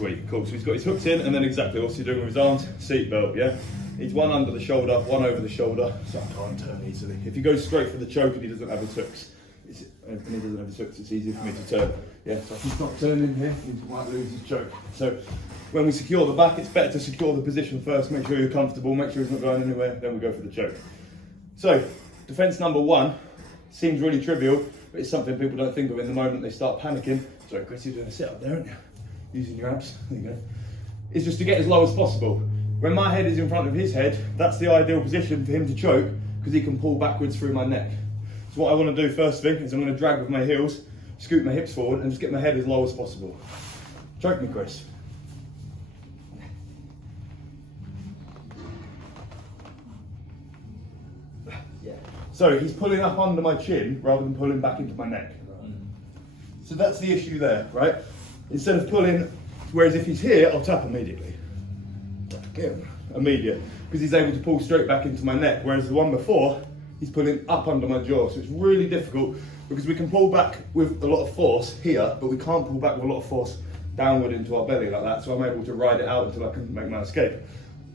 sweet, cool. So he's got his hooks in, and then exactly what's he doing with his arms? Seatbelt, yeah? He's one under the shoulder, one over the shoulder, so I can't turn easily. If he goes straight for the choke and he doesn't have his hooks, it's easier for me to turn. Yeah, so if he's not turning here, he might lose his choke. So when we secure the back, it's better to secure the position first, make sure you're comfortable, make sure he's not going anywhere, then we go for the choke. So, defense number one seems really trivial, but it's something people don't think of in the moment they start panicking. Sorry, Chris, you're doing a sit-up there, aren't you? Using your abs, there you go. It's just to get as low as possible. When my head is in front of his head, that's the ideal position for him to choke, because he can pull backwards through my neck. So what I want to do first thing is I'm going to drag with my heels, scoot my hips forward, and just get my head as low as possible. Choke me, Chris. Yeah. So he's pulling up under my chin rather than pulling back into my neck. So that's the issue there, right? Instead of pulling, whereas if he's here, I'll tap immediately. Immediate, because he's able to pull straight back into my neck, whereas the one before, he's pulling up under my jaw. So it's really difficult, because we can pull back with a lot of force here, but we can't pull back with a lot of force downward into our belly like that, so I'm able to ride it out until I can make my escape.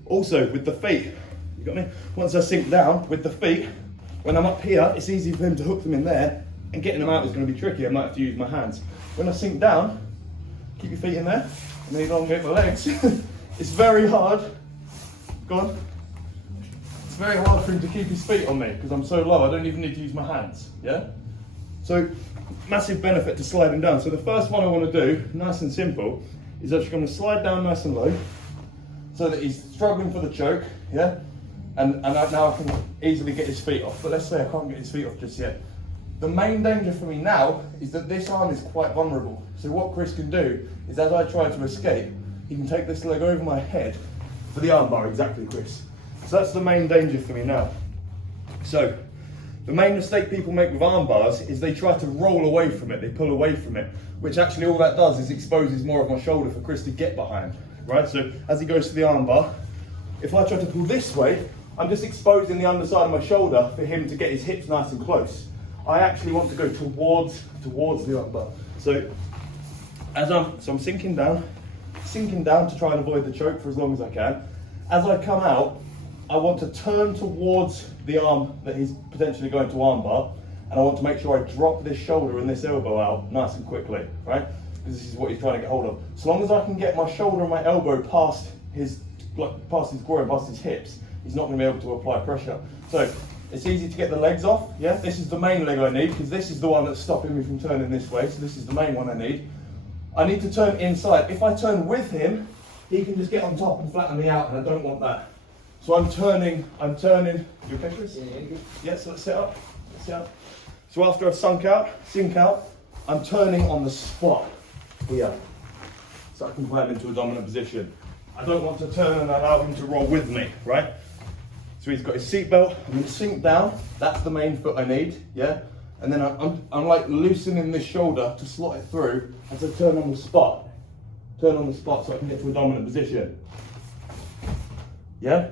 Also, with the feet, you got me? Once I sink down with the feet, when I'm up here, it's easy for him to hook them in there, and getting them out is going to be tricky. I might have to use my hands. When I sink down, keep your feet in there, and then elongate my legs. It's very hard. Go on. It's very hard for him to keep his feet on me because I'm so low. I don't even need to use my hands. Yeah. So massive benefit to sliding down. So the first one I want to do, nice and simple, is actually going to slide down nice and low, so that he's struggling for the choke. Yeah. And now I can easily get his feet off. But let's say I can't get his feet off just yet. The main danger for me now is that this arm is quite vulnerable. So what Chris can do is, as I try to escape, he can take this leg over my head for the arm bar, exactly, Chris. So that's the main danger for me now. So the main mistake people make with arm bars is they try to roll away from it, they pull away from it, which actually all that does is exposes more of my shoulder for Chris to get behind, right? So as he goes to the arm bar, if I try to pull this way, I'm just exposing the underside of my shoulder for him to get his hips nice and close. I actually want to go towards the arm bar. So I'm sinking down to try and avoid the choke for as long as I can. As I come out, I want to turn towards the arm that he's potentially going to arm bar, and I want to make sure I drop this shoulder and this elbow out nice and quickly, right? Because this is what he's trying to get hold of. So long as I can get my shoulder and my elbow past his groin, past his hips, he's not going to be able to apply pressure. So it's easy to get the legs off, yeah? This is the main leg I need, because this is the one that's stopping me from turning this way, so this is the main one I need. I need to turn inside. If I turn with him, he can just get on top and flatten me out, and I don't want that. So I'm turning. You okay, Chris? Yeah, so let's sit up. So after I've sink out, I'm turning on the spot here. So I can put him into a dominant position. I don't want to turn and allow him to roll with me, right? So he's got his seatbelt, I'm going to sink down, that's the main foot I need, yeah? And then I'm like loosening this shoulder to slot it through as I turn on the spot. Turn on the spot so I can get to a dominant position. Yeah?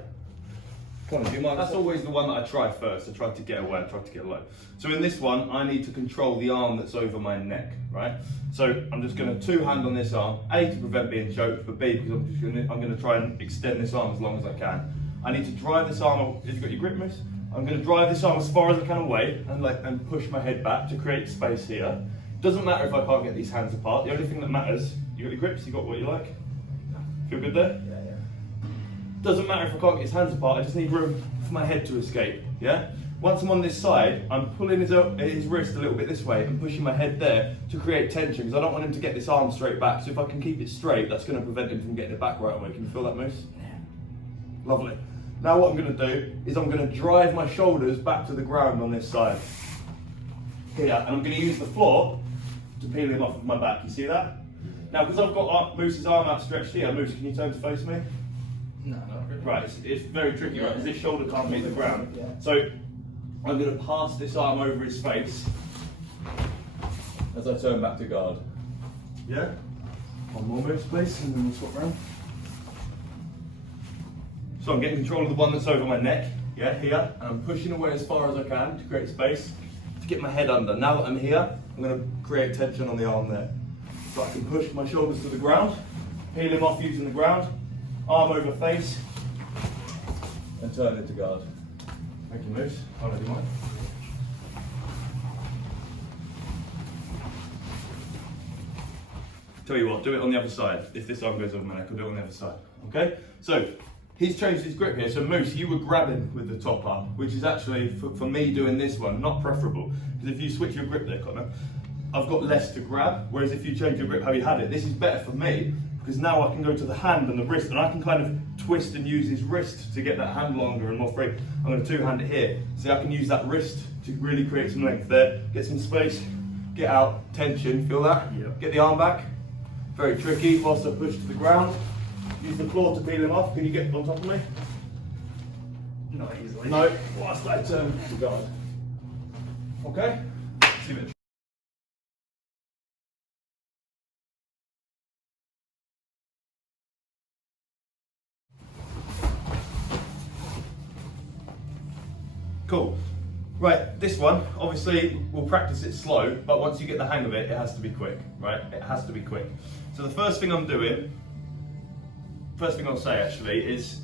Come on, do you mind? That's always the one that I try first. I try to get away, I try to get low. So in this one, I need to control the arm that's over my neck, right? So I'm just going to two-hand on this arm, A, to prevent being choked, but B, because I'm going to try and extend this arm as long as I can. I need to drive this arm, have you got your grip, miss? I'm going to drive this arm as far as I can away and push my head back to create space here. Doesn't matter if I can't get these hands apart. The only thing that matters, you got your grips, you got what you like? Feel good there? Yeah. Doesn't matter if I can't get his hands apart, I just need room for my head to escape, yeah? Once I'm on this side, I'm pulling his wrist a little bit this way and pushing my head there to create tension, because I don't want him to get this arm straight back. So if I can keep it straight, that's going to prevent him from getting it back right away. Can you feel that, Moose? Yeah. Lovely. Now what I'm going to do is I'm going to drive my shoulders back to the ground on this side. Here, and I'm going to use the floor to peel him off of my back. You see that? Now, because I've got Moose's arm outstretched here, Moose, can you turn to face me? No, not really. Right, it's very tricky, right? Because this shoulder can't meet the ground. Yeah. So I'm going to pass this arm over his face as I turn back to guard. Yeah? One more Moose, please, and then we'll swap round. So I'm getting control of the one that's over my neck, yeah, here, and I'm pushing away as far as I can to create space to get my head under. Now that I'm here, I'm going to create tension on the arm there. So I can push my shoulders to the ground, peel him off using the ground, arm over face, and turn into guard. Thank you, Moose. I'll let you mind. Tell you what, do it on the other side. If this arm goes over my neck, I'll do it on the other side. Okay? So, he's changed his grip here. So Moose, you were grabbing with the top arm, which is actually, for me doing this one, not preferable. Because if you switch your grip there, Connor, I've got less to grab. Whereas if you change your grip how you had it, this is better for me, because now I can go to the hand and the wrist, and I can kind of twist and use his wrist to get that hand longer and more free. I'm going to two-hand it here. See, I can use that wrist to really create some length there, get some space, get out, tension, feel that? Yep. Get the arm back. Very tricky, whilst I push to the ground. Use the claw to peel him off. Can you get on top of me? Not easily. No, whilst I turn to guard. Okay? See it. Cool. Right, this one, obviously we'll practice it slow, but once you get the hang of it, it has to be quick, right? It has to be quick. So the first thing I'm doing, first thing I'll say actually, is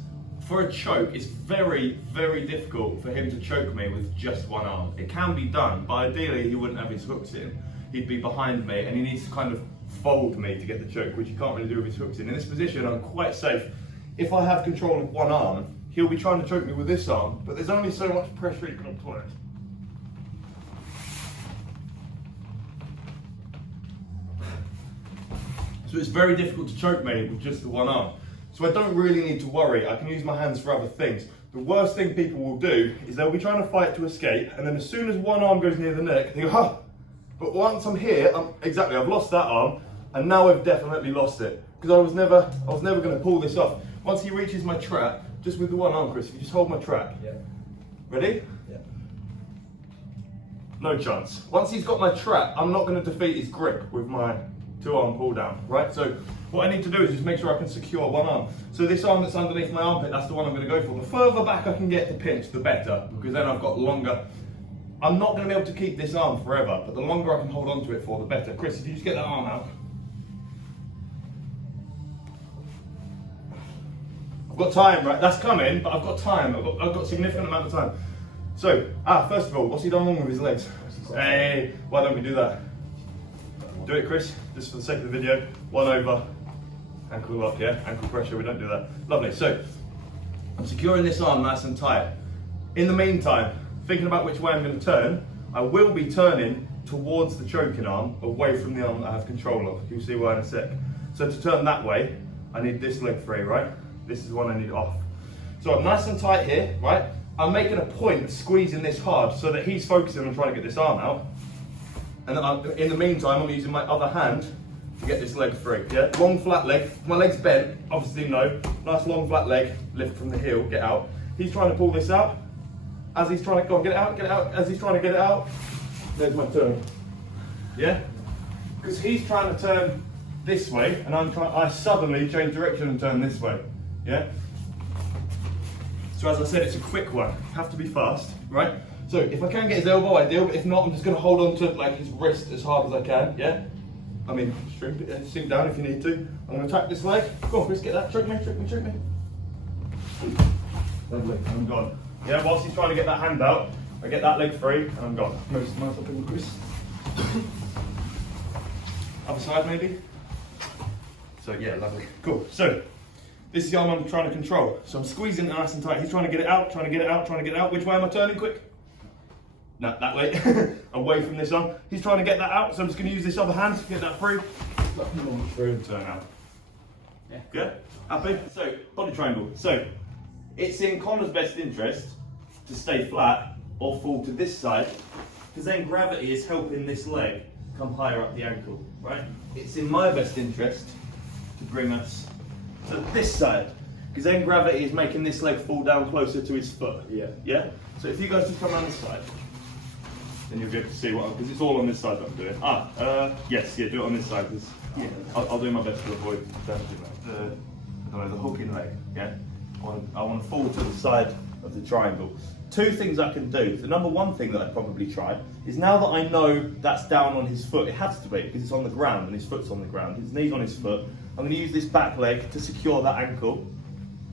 for a choke, it's very, very difficult for him to choke me with just one arm. It can be done, but ideally he wouldn't have his hooks in. He'd be behind me and he needs to kind of fold me to get the choke, which you can't really do with his hooks in. In this position, I'm quite safe. If I have control of one arm, he'll be trying to choke me with this arm, but there's only so much pressure he can apply. So it's very difficult to choke me with just the one arm. So I don't really need to worry, I can use my hands for other things. The worst thing people will do is they'll be trying to fight to escape, and then as soon as one arm goes near the neck, they go, huh! But once I'm here, I've lost that arm, and now I've definitely lost it. Because I was never going to pull this off. Once he reaches my trap, just with the one arm, Chris, if you just hold my trap. Yeah. Ready? Yeah. No chance. Once he's got my trap, I'm not going to defeat his grip with my two-arm pull down, right? So what I need to do is just make sure I can secure one arm. So this arm that's underneath my armpit, that's the one I'm going to go for. The further back I can get to pinch, the better, because then I've got longer. I'm not going to be able to keep this arm forever, but the longer I can hold on to it for, the better. Chris, if you just get that arm out. I've got time, right? That's coming, but I've got time. I've got a significant amount of time. So, first of all, what's he done wrong with his legs? Hey, why don't we do that? Do it, Chris, just for the sake of the video. One over, ankle lock, yeah? Ankle pressure, we don't do that. Lovely, so I'm securing this arm nice and tight. In the meantime, thinking about which way I'm going to turn, I will be turning towards the choking arm, away from the arm that I have control of. You'll see why in a sec. So to turn that way, I need this leg free, right? This is the one I need off. So I'm nice and tight here, right? I'm making a point of squeezing this hard so that he's focusing on trying to get this arm out. And then in the meantime, I'm using my other hand to get this leg free, yeah? Long, flat leg. My leg's bent, obviously no. Nice long, flat leg, lift from the heel, get out. He's trying to pull this out. As he's trying to, go on, get it out. As he's trying to get it out, there's my turn. Yeah? Because he's trying to turn this way, and I suddenly change direction and turn this way, yeah? So as I said, it's a quick one. You have to be fast, right? So if I can get his elbow, ideal, but if not, I'm just going to hold on to like his wrist as hard as I can, yeah? I mean, sink down if you need to. I'm going to attack this leg. Go on, Chris, get that. Choke me. Lovely, I'm gone. Yeah, whilst he's trying to get that hand out, I get that leg free, and I'm gone. Most up in Chris. Other side, maybe? So yeah, lovely. Cool. So, this is the arm I'm trying to control. So I'm squeezing it nice and tight. He's trying to get it out, trying to get it out. Which way am I turning? Quick. No, that way. Away from this arm. He's trying to get that out, so I'm just going to use this other hand to get that free. Through and turn out. Yeah. Good? Happy? So, body triangle. So, it's in Connor's best interest to stay flat or fall to this side, because then gravity is helping this leg come higher up the ankle, right? It's in my best interest to bring us to this side, because then gravity is making this leg fall down closer to his foot. Yeah. Yeah? So if you guys just come around this side, then you'll be able to see what, because it's all on this side that I'm doing. Yes, yeah, do it on this side, because yeah, I'll do my best to avoid damaging the hooking leg, yeah? I want to fall to the side of the triangle. Two things I can do. The number one thing that I'd probably try is, now that I know that's down on his foot, it has to be because it's on the ground and his foot's on the ground, his knee's on his foot, I'm going to use this back leg to secure that ankle.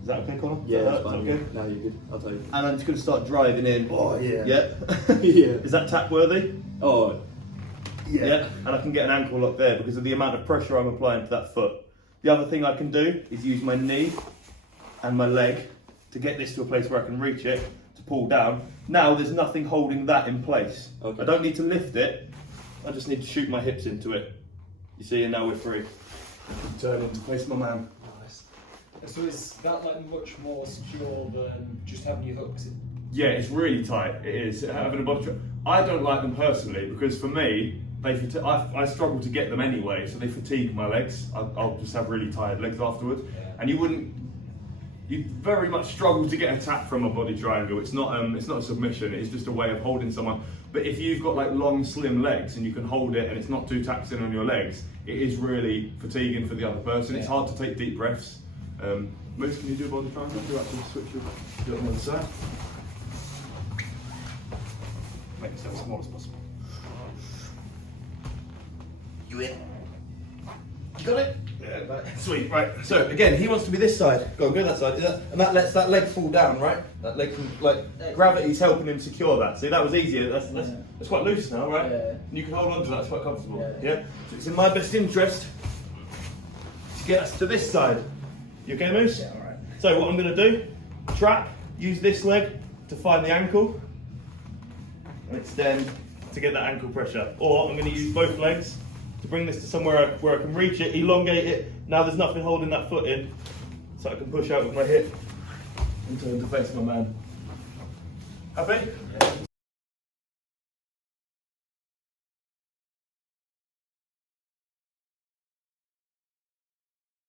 Is that okay, Connor? Yeah, that's Is that fine. good? No, you're good. I'll take it. And I'm just going to start driving in. Oh, yeah. Yeah? Yeah. Is that tap worthy? Oh, Yeah. And I can get an ankle lock there because of the amount of pressure I'm applying to that foot. The other thing I can do is use my knee and my leg to get this to a place where I can reach it, to pull down. Now there's nothing holding that in place. Okay. I don't need to lift it, I just need to shoot my hips into it. You see, and now we're free. Turn into place, my man. Nice. So is that like much more secure than just having your hooks in? Yeah, it's really tight. It is. Having a body strap. I don't like them personally because for me, I struggle to get them anyway, so they fatigue my legs. I'll just have really tired legs afterwards. Yeah. And you very much struggle to get a tap from a body triangle. It's not a submission. It's just a way of holding someone. But if you've got like long, slim legs and you can hold it and it's not too taxing on your legs, it is really fatiguing for the other person. It's hard to take deep breaths. Moose, can you do a body triangle? Do actually switch your do it on the other side. Make yourself as small as possible. You in? You got it? Yeah, right. Sweet, right. So again, he wants to be this side. Go that side. And that lets that leg fall down, right? That leg can, like, gravity's helping him secure that. See, that was easier. That's quite loose now, right? Yeah. And you can hold on to that, it's quite comfortable. Yeah. So it's in my best interest to get us to this side. You okay, Moose? Yeah, alright. So what I'm going to do, trap, use this leg to find the ankle, and extend to get that ankle pressure. Or I'm going to use both legs to bring this to somewhere where I can reach it, elongate it. Now there's nothing holding that foot in, so I can push out with my hip and turn to face my man. Happy? Yeah.